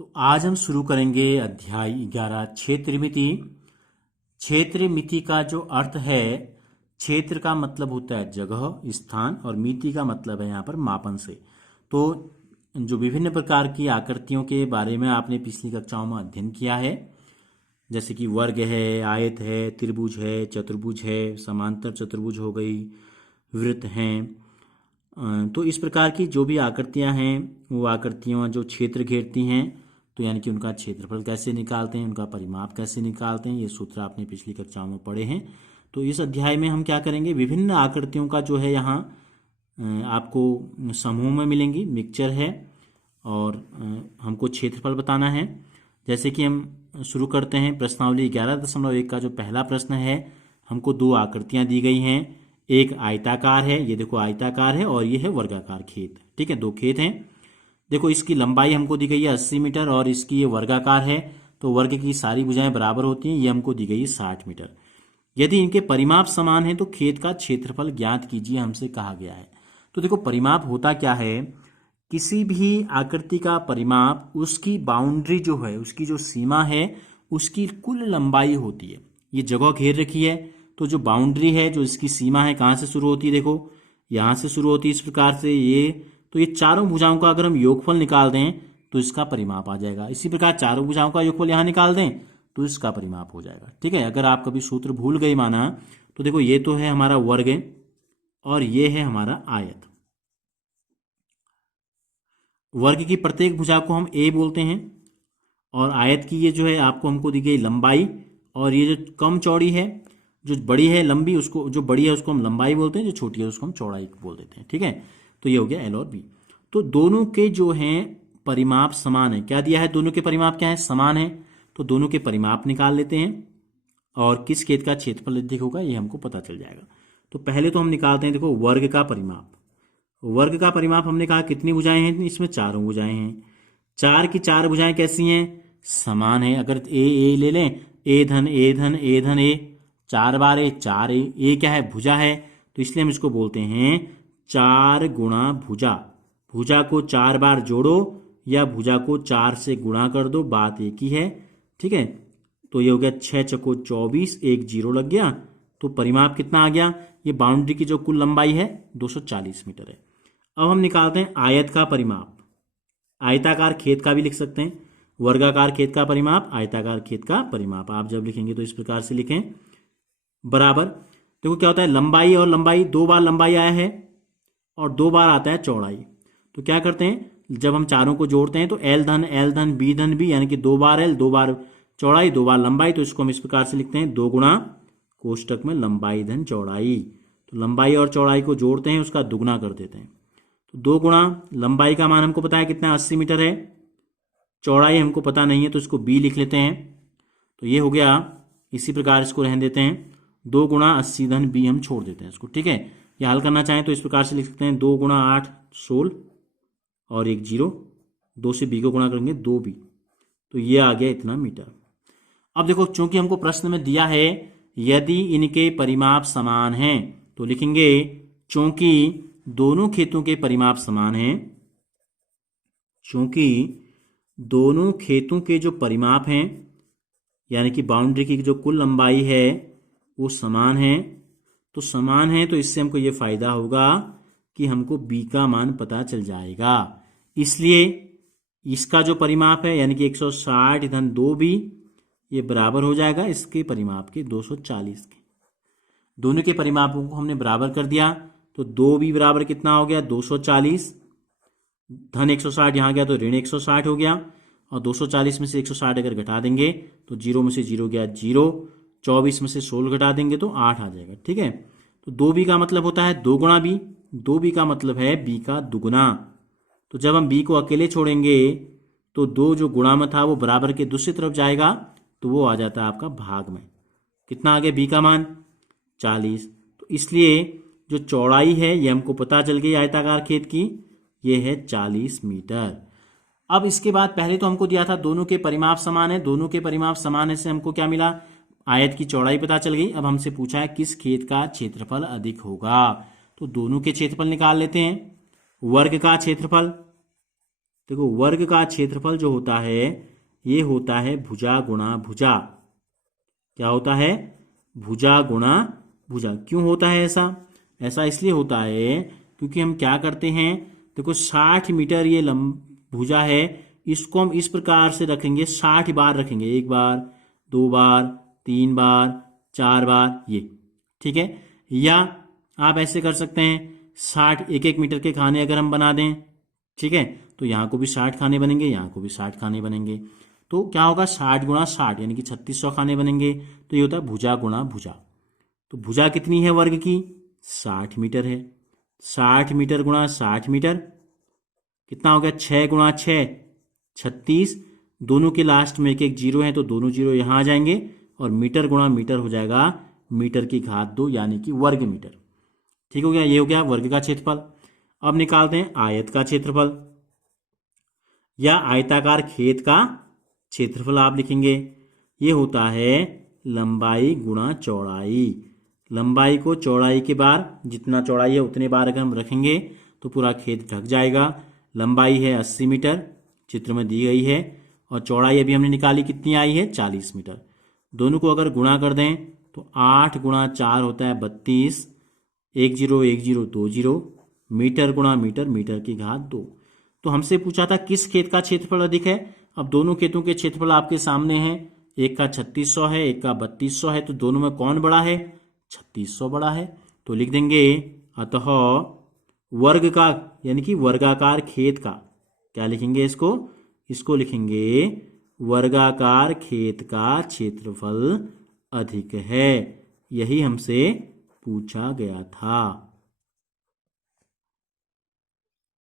तो आज हम शुरू करेंगे अध्याय 11 क्षेत्र मिति। क्षेत्र मिति का जो अर्थ है, क्षेत्र का मतलब होता है जगह, स्थान, और मिति का मतलब है यहाँ पर मापन से। तो जो विभिन्न प्रकार की आकृतियों के बारे में आपने पिछली कक्षाओं में अध्ययन किया है, जैसे कि वर्ग है, आयत है, त्रिभुज है, चतुर्भुज है, समांतर चतुर्भुज हो गई, वृत्त हैं। तो इस प्रकार की जो भी आकृतियां हैं, वो आकृतियां जो क्षेत्र घेरती हैं, तो यानी कि उनका क्षेत्रफल कैसे निकालते हैं, उनका परिमाप कैसे निकालते हैं, ये सूत्र आपने पिछली कक्षाओं में पढ़े हैं। तो इस अध्याय में हम क्या करेंगे, विभिन्न आकृतियों का जो है यहाँ आपको समूह में मिलेंगी, मिक्सचर है, और हमको क्षेत्रफल बताना है। जैसे कि हम शुरू करते हैं प्रश्नावली 11.1 का जो पहला प्रश्न है, हमको दो आकृतियां दी गई हैं। एक आयताकार है, ये देखो आयताकार है, और ये है वर्गाकार खेत। ठीक है, दो खेत हैं। देखो इसकी लंबाई हमको दी गई है 80 मीटर, और इसकी ये वर्गाकार है, तो वर्ग की सारी भुजाएं बराबर होती हैं। ये हमको दी गई है 60 मीटर। यदि इनके परिमाप समान है तो खेत का क्षेत्रफल ज्ञात कीजिए, हमसे कहा गया है। तो देखो परिमाप होता क्या है, किसी भी आकृति का परिमाप उसकी बाउंड्री जो है, उसकी जो सीमा है, उसकी कुल लंबाई होती है। ये जगह घेर रखी है, तो जो बाउंड्री है, जो इसकी सीमा है, कहाँ से शुरू होती है, देखो यहाँ से शुरू होती है इस प्रकार से। ये तो ये चारों भुजाओं का अगर हम योगफल निकाल दें तो इसका परिमाप आ जाएगा। इसी प्रकार चारों भुजाओं का योगफल यहाँ निकाल दें तो इसका परिमाप हो जाएगा। ठीक है, अगर आप कभी सूत्र भूल गए माना, तो देखो ये तो है हमारा वर्ग और ये है हमारा आयत। वर्ग की प्रत्येक भुजा को हम ए बोलते हैं, और आयत की ये जो है आपको हमको दी गई लंबाई, और ये जो कम चौड़ी है, जो बड़ी है लंबी, उसको जो बड़ी है उसको हम लंबाई बोलते हैं, जो छोटी है उसको हम चौड़ाई बोल देते हैं। ठीक है, तो ये हो गया एल और बी। तो दोनों के जो हैं परिमाप समान है। क्या दिया है, दोनों के परिमाप क्या है, समान है। तो दोनों के परिमाप निकाल लेते हैं, और किस खेत का क्षेत्रफल अधिक होगा ये हमको पता चल जाएगा। तो पहले तो हम निकालते हैं, देखो वर्ग का परिमाप। वर्ग का परिमाप हमने कहा कितनी भुजाएं हैं, इसमें चारों भुजाएं हैं। चार की चार भुजाएं कैसी हैं, समान है। अगर ए ले लें, ए धन ए धन ए धन ए, चार बार ए, चार ए क्या है, भुजा है, तो इसलिए हम इसको बोलते हैं चार गुणा भुजा। भुजा को चार बार जोड़ो या भुजा को चार से गुणा कर दो, बात एक ही है। ठीक है, तो ये हो गया 6 चको 24, एक जीरो लग गया, तो परिमाप कितना आ गया, ये बाउंड्री की जो कुल लंबाई है 240 मीटर है। अब हम निकालते हैं आयत का परिमाप। आयताकार खेत का भी लिख सकते हैं, वर्गाकार खेत का परिमाप, आयताकार खेत का परिमाप। आप जब लिखेंगे तो इस प्रकार से लिखें, बराबर। देखो क्या होता है, लंबाई और लंबाई, दो बार लंबाई आया है और दो बार आता है चौड़ाई। तो क्या करते हैं, जब हम चारों को जोड़ते हैं तो एल धन बी धन बी, यानी कि दो बार एल, दो बार चौड़ाई, दो बार लंबाई। तो इसको हम इस प्रकार से लिखते हैं, दो गुणा कोष्टक में लंबाई धन चौड़ाई। तो लंबाई और चौड़ाई को जोड़ते हैं, उसका दुगना कर देते हैं। तो दो गुणा लंबाई का मान हमको पता है कितना, 80 मीटर है। चौड़ाई हमको पता नहीं है, तो इसको बी लिख लेते हैं। तो ये हो गया, इसी प्रकार इसको रहने देते हैं, दो गुणा 80 धन बी हम छोड़ देते हैं इसको। ठीक है, ये हल करना चाहें तो इस प्रकार से लिख सकते हैं, दो गुणा 8 16 और एक जीरो, दो से बी को गुणा करेंगे, दो बी, तो ये आ गया इतना मीटर। अब देखो चूंकि हमको प्रश्न में दिया है यदि इनके परिमाप समान हैं, तो लिखेंगे चूंकि दोनों खेतों के परिमाप समान हैं, चूंकि दोनों खेतों के जो परिमाप हैं, यानी कि बाउंड्री की जो कुल लंबाई है वो समान है। तो समान है तो इससे हमको ये फायदा होगा कि हमको बी का मान पता चल जाएगा। इसलिए इसका जो परिमाप है यानी कि 160 धन 2b, ये बराबर हो जाएगा इसके परिमाप के 240 के। दोनों के परिमापों को हमने बराबर कर दिया, तो 2b बराबर कितना हो गया, 240 धन 160, यहाँ गया तो ऋण 160 हो गया, और 240 में से 160 अगर घटा देंगे तो जीरो में से जीरो गया जीरो, 24 में से 16 घटा देंगे तो 8 आ जाएगा। ठीक है, तो 2b का मतलब होता है 2 गुणा b, 2b का मतलब है b का दुगुना। तो जब हम b को अकेले छोड़ेंगे तो दो जो गुणा में था वो बराबर के दूसरी तरफ जाएगा, तो वो आ जाता है आपका भाग में। कितना आ गया b का मान, 40। तो इसलिए जो चौड़ाई है ये हमको पता चल गई आयताकार खेत की, ये है 40 मीटर। अब इसके बाद पहले तो हमको दिया था दोनों के परिमाप समान है, दोनों के परिमाप समान है से हमको क्या मिला, आयत की चौड़ाई पता चल गई। अब हमसे पूछा है किस खेत का क्षेत्रफल अधिक होगा, तो दोनों के क्षेत्रफल निकाल लेते हैं। वर्ग का क्षेत्रफल देखो वर्ग का क्षेत्रफल जो होता है ये होता है भुजा गुणा भुजा। क्या होता है? भुजा गुणा भुजा। क्यों होता है ऐसा? ऐसा इसलिए होता है क्योंकि हम क्या करते हैं, देखो 60 मीटर ये भुजा है, इसको हम इस प्रकार से रखेंगे, 60 बार रखेंगे, 1 बार 2 बार 3 बार 4 बार, ये ठीक है। या आप ऐसे कर सकते हैं 60 1 मीटर के खाने अगर हम बना दें, ठीक है, तो यहाँ को भी 60 खाने बनेंगे, यहाँ को भी 60 खाने बनेंगे। तो क्या होगा, 60 गुणा 60 यानी कि 3600 खाने बनेंगे। तो ये होता है भुजा गुणा भुजा। तो भुजा कितनी है वर्ग की? 60 मीटर है। 60 मीटर गुणा 60 मीटर कितना हो गया? 6 गुणा 6 36। दोनों के लास्ट में एक एक जीरो है तो दोनों जीरो यहाँ आ जाएंगे और मीटर गुणा मीटर हो जाएगा मीटर की घात 2 यानी कि वर्ग मीटर। ठीक हो गया, ये हो गया वर्ग का क्षेत्रफल। अब निकालते हैं आयत का क्षेत्रफल या आयताकार खेत का क्षेत्रफल। आप लिखेंगे ये होता है लंबाई गुणा चौड़ाई। लंबाई को चौड़ाई के बार, जितना चौड़ाई है उतने बार अगर हम रखेंगे तो पूरा खेत ढक जाएगा। लंबाई है 80 मीटर, चित्र में दी गई है, और चौड़ाई अभी हमने निकाली, कितनी आई है? 40 मीटर। दोनों को अगर गुणा कर दें तो 8 गुणा 4 होता है 32, 1 जीरो 1 जीरो 2 जीरो, मीटर गुणा मीटर मीटर की घात 2। तो हमसे पूछा था किस खेत का क्षेत्रफल अधिक है। अब दोनों खेतों के क्षेत्रफल आपके सामने हैं, एक का 3600 है, एक का 3200 है, तो दोनों में कौन बड़ा है? 3600 बड़ा है। तो लिख देंगे अतः वर्ग का यानी कि वर्गाकार खेत का, क्या लिखेंगे इसको? इसको लिखेंगे वर्गाकार खेत का क्षेत्रफल अधिक है। यही हमसे पूछा गया था।